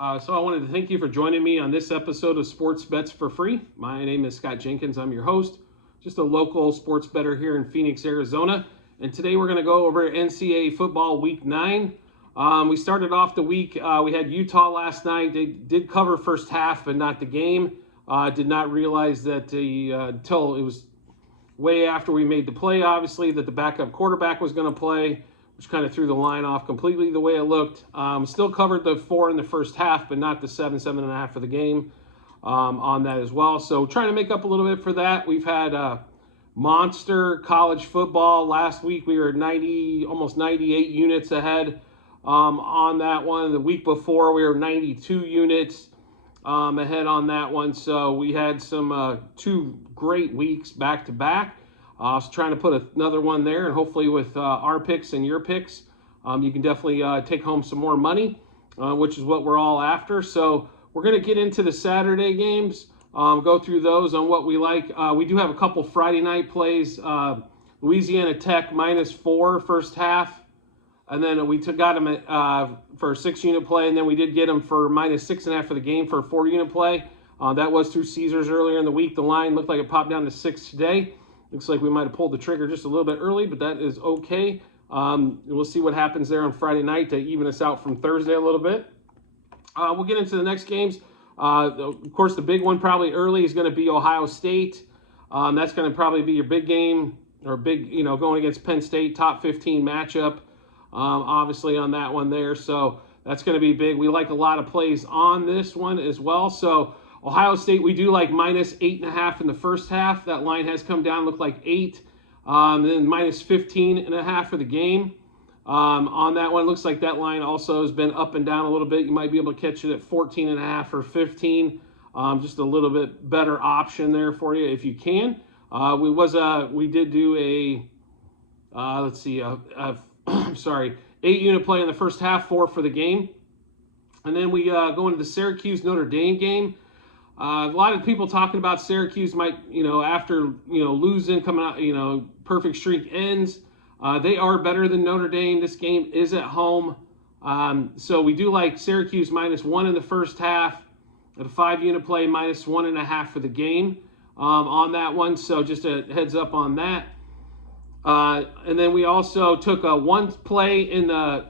So I wanted to thank you for joining me on this episode of Sports Bets for Free. My name is Scott Jenkins. I'm your host, just a local sports bettor here in Phoenix, Arizona. And today we're going to go over NCAA football week 9. We started off the week, we had Utah last night. They did cover first half, but not the game. Did not realize that until it was way after we made the play, obviously, that the backup quarterback was going to play, which kind of threw the line off completely the way it looked. Still covered the 4 in the first half, but not the 7.5 for the game on that as well. So trying to make up a little bit for that. We've had monster college football. Last week we were almost 98 units ahead on that one. The week before we were 92 units ahead on that one. So we had some 2 great weeks back to back. I was trying to put another one there, and hopefully with our picks and your picks, you can definitely take home some more money, which is what we're all after. So we're going to get into the Saturday games, go through those on what we like. We do have a couple Friday night plays. Louisiana Tech -4 first half, and then we got them for a 6-unit play, and then we did get them for -6.5 for the game for a 4-unit play. That was through Caesars earlier in the week. The line looked like it popped down to 6 today. Looks like we might have pulled the trigger just a little bit early, but that is okay. We'll see what happens there on Friday night to even us out from Thursday a little bit. We'll get into the next games. Of course, the big one probably early is going to be Ohio State. That's going to probably be your big game, or big, going against Penn State, top 15 matchup, obviously on that one there. So that's going to be big. We like a lot of plays on this one as well. So Ohio State, we do like -8.5 in the first half. That line has come down, looked like 8. Then -15.5 for the game. On that one, looks like that line also has been up and down a little bit. You might be able to catch it at 14.5 or 15. Just a little bit better option there for you if you can. We did do a 8-unit play in the first half, 4 for the game. And then we go into the Syracuse Notre Dame game. A lot of people talking about Syracuse might, after, losing, coming out, perfect streak ends. They are better than Notre Dame. This game is at home. So we do like Syracuse -1 in the first half at a 5-unit play, -1.5 for the game on that one. So just a heads up on that. And then we also took a 1 play in the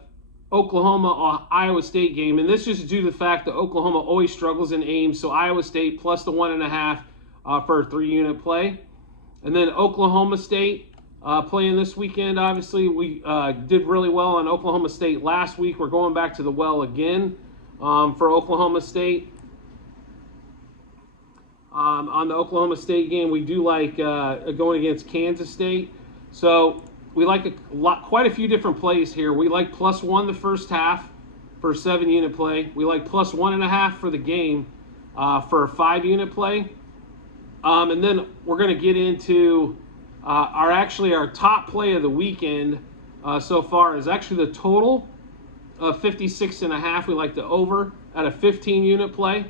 Oklahoma-Iowa State game, and this just due to the fact that Oklahoma always struggles in Ames, so Iowa State plus the 1.5 for a 3-unit play. And then Oklahoma State playing this weekend, obviously. We did really well on Oklahoma State last week. We're going back to the well again for Oklahoma State. On the Oklahoma State game, we do like going against Kansas State. So we like quite a few different plays here. We like +1 the first half for a 7-unit play. We like +1.5 for the game for a 5-unit play. And then we're going to get into our top play of the weekend so far is actually the total of 56.5. We like the over at a 15-unit play.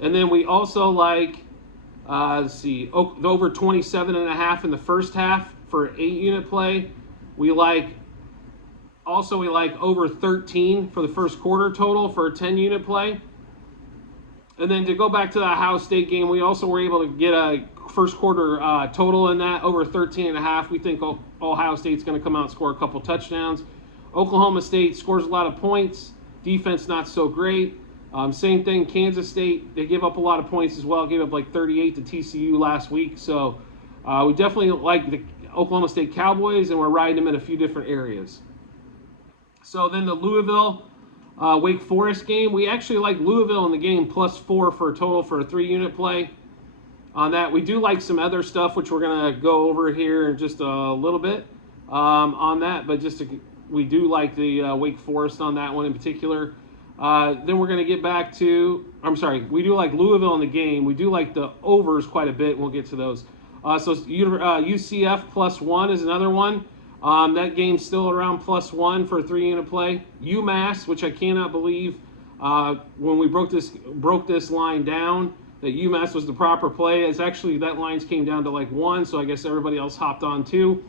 And then we also like, the over 27.5 in the first half for an 8-unit play. We like over 13 for the first quarter total for a 10-unit play. And then to go back to the Ohio State game, we also were able to get a first quarter total in that, over 13.5. We think Ohio State's going to come out and score a couple touchdowns. Oklahoma State scores a lot of points. Defense not so great. Same thing, Kansas State, they give up a lot of points as well. Gave up like 38 to TCU last week. So we definitely like the Oklahoma State Cowboys, and we're riding them in a few different areas. So then the Louisville Wake Forest game, we actually like Louisville in the game +4 for a total for a 3-unit play. On that, we do like some other stuff, which we're going to go over here in just a little bit on that. But we do like the Wake Forest on that one in particular. Then we're going to get back to, we do like Louisville in the game. We do like the overs quite a bit. We'll get to those. So UCF +1 is another one. That game's still around +1 for a 3-unit play. UMass, which I cannot believe when we broke this line down, that UMass was the proper play. It's actually, that lines came down to like 1, so I guess everybody else hopped on 2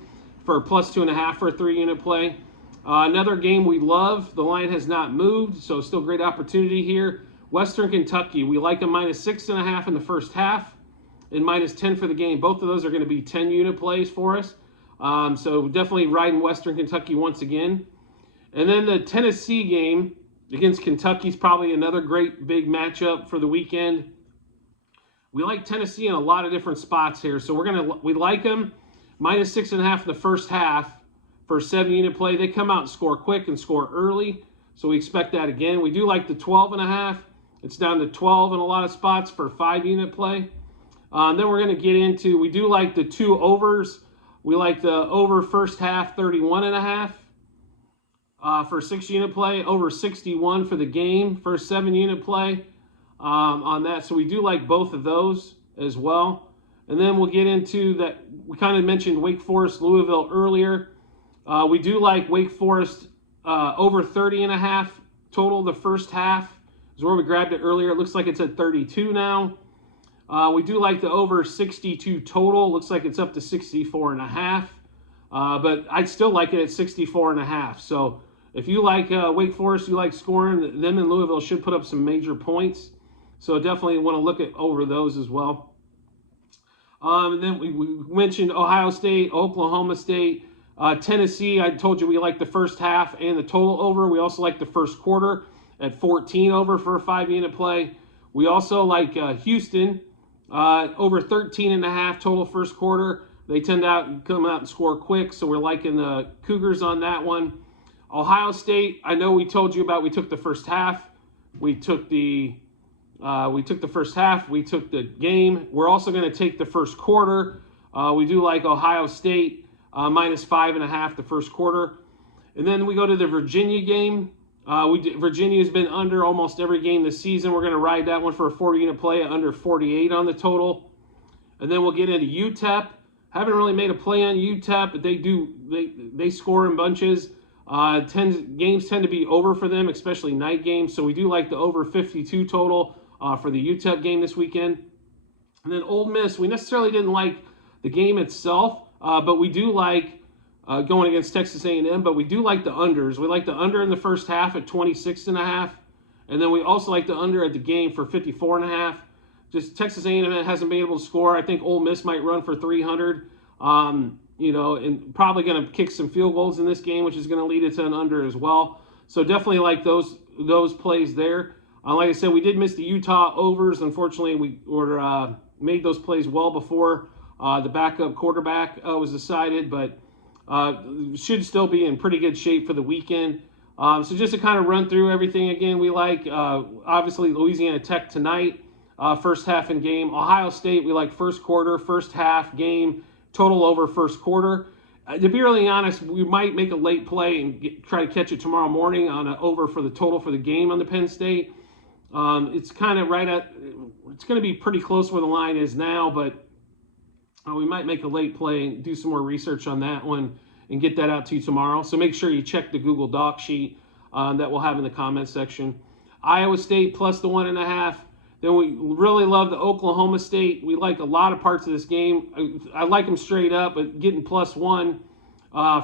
for +2.5 for a 3-unit play. Another game we love. The line has not moved, so still great opportunity here. Western Kentucky, we like them -6.5 in the first half and -10 for the game. Both of those are going to be 10-unit plays for us. So definitely riding Western Kentucky once again. And then the Tennessee game against Kentucky is probably another great big matchup for the weekend. We like Tennessee in a lot of different spots here. So we like them -6.5 in the first half for a 7-unit play. They come out and score quick and score early. So we expect that again. We do like the 12.5. It's down to 12 in a lot of spots for 5-unit play. Then we're going to get into, we do like the 2 overs. We like the over first half 31.5 for 6-unit play, over 61 for the game for a 7-unit play on that. So we do like both of those as well. And then we'll get into that. We kind of mentioned Wake Forest, Louisville earlier. We do like Wake Forest over 30.5 total the first half is where we grabbed it earlier. It looks like it's at 32 now. We do like the over 62 total. Looks like it's up to 64.5. But I'd still like it at 64.5. So if you like Wake Forest, you like scoring, them and Louisville should put up some major points. So definitely want to look at over those as well. And then we mentioned Ohio State, Oklahoma State, Tennessee. I told you we like the first half and the total over. We also like the first quarter at 14 over for a 5-unit play. We also like Houston over 13.5 total first quarter. They tend to come out and score quick, so we're liking the Cougars on that one. Ohio State, I know we told you about. We took the first half. We took the first half. We took the game. We're also going to take the first quarter. We do like Ohio State -5.5 the first quarter. And then we go to the Virginia game. Virginia's been under almost every game this season. We're going to ride that one for a 4-unit play at under 48 on the total. And then we'll get into UTEP. Haven't really made a play on UTEP, but they score in bunches. Games tend to be over for them, especially night games. So we do like the over 52 total for the UTEP game this weekend. And then Ole Miss, we necessarily didn't like the game itself, but we do like going against Texas A&M, but we do like the unders. We like the under in the first half at 26.5, and then we also like the under at the game for 54.5. Just Texas A&M hasn't been able to score. I think Ole Miss might run for 300, and probably going to kick some field goals in this game, which is going to lead it to an under as well. So definitely like those plays there. Like I said, we did miss the Utah overs. Unfortunately, we made those plays well before the backup quarterback was decided, but should still be in pretty good shape for the weekend. So just to kind of run through everything again, we like obviously Louisiana Tech tonight, first half and game. Ohio State, we like first quarter, first half, game, total over first quarter. To be really honest, we might make a late play and try to catch it tomorrow morning on an over for the total for the game on the Penn State. It's kind of it's going to be pretty close where the line is now, but we might make a late play and do some more research on that one and get that out to you tomorrow. So make sure you check the Google Doc sheet that we'll have in the comments section. Iowa State plus the 1.5. Then we really love the Oklahoma State. We like a lot of parts of this game. I like them straight up, but getting +1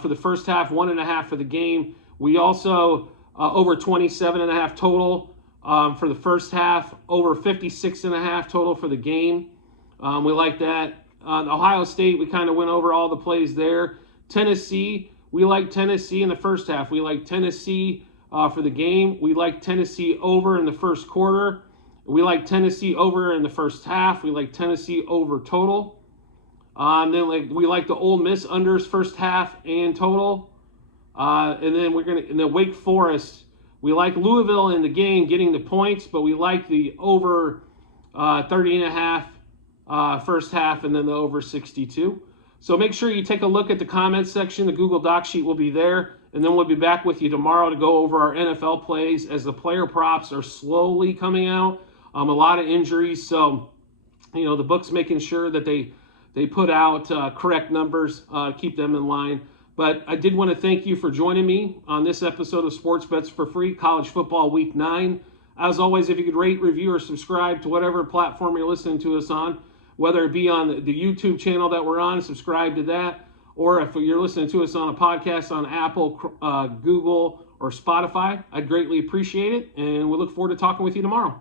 for the first half, 1.5 for the game. We also over 27.5 total for the first half, over 56.5 total for the game. We like that. Ohio State, we kind of went over all the plays there. Tennessee, we like Tennessee in the first half. We like Tennessee for the game. We like Tennessee over in the first quarter. We like Tennessee over in the first half. We like Tennessee over total. Then we like the Ole Miss unders first half and total. And then in the Wake Forest, we like Louisville in the game getting the points, but we like the over 30.5 first half, and then the over 62. So make sure you take a look at the comments section. The Google Doc sheet will be there, and then we'll be back with you tomorrow to go over our NFL plays as the player props are slowly coming out. A lot of injuries, so the book's making sure that they put out correct numbers, keep them in line. But I did want to thank you for joining me on this episode of Sports Bets for Free, College Football Week 9. As always, if you could rate, review, or subscribe to whatever platform you're listening to us on, whether it be on the YouTube channel that we're on, subscribe to that, or if you're listening to us on a podcast on Apple, Google, or Spotify, I'd greatly appreciate it, and we look forward to talking with you tomorrow.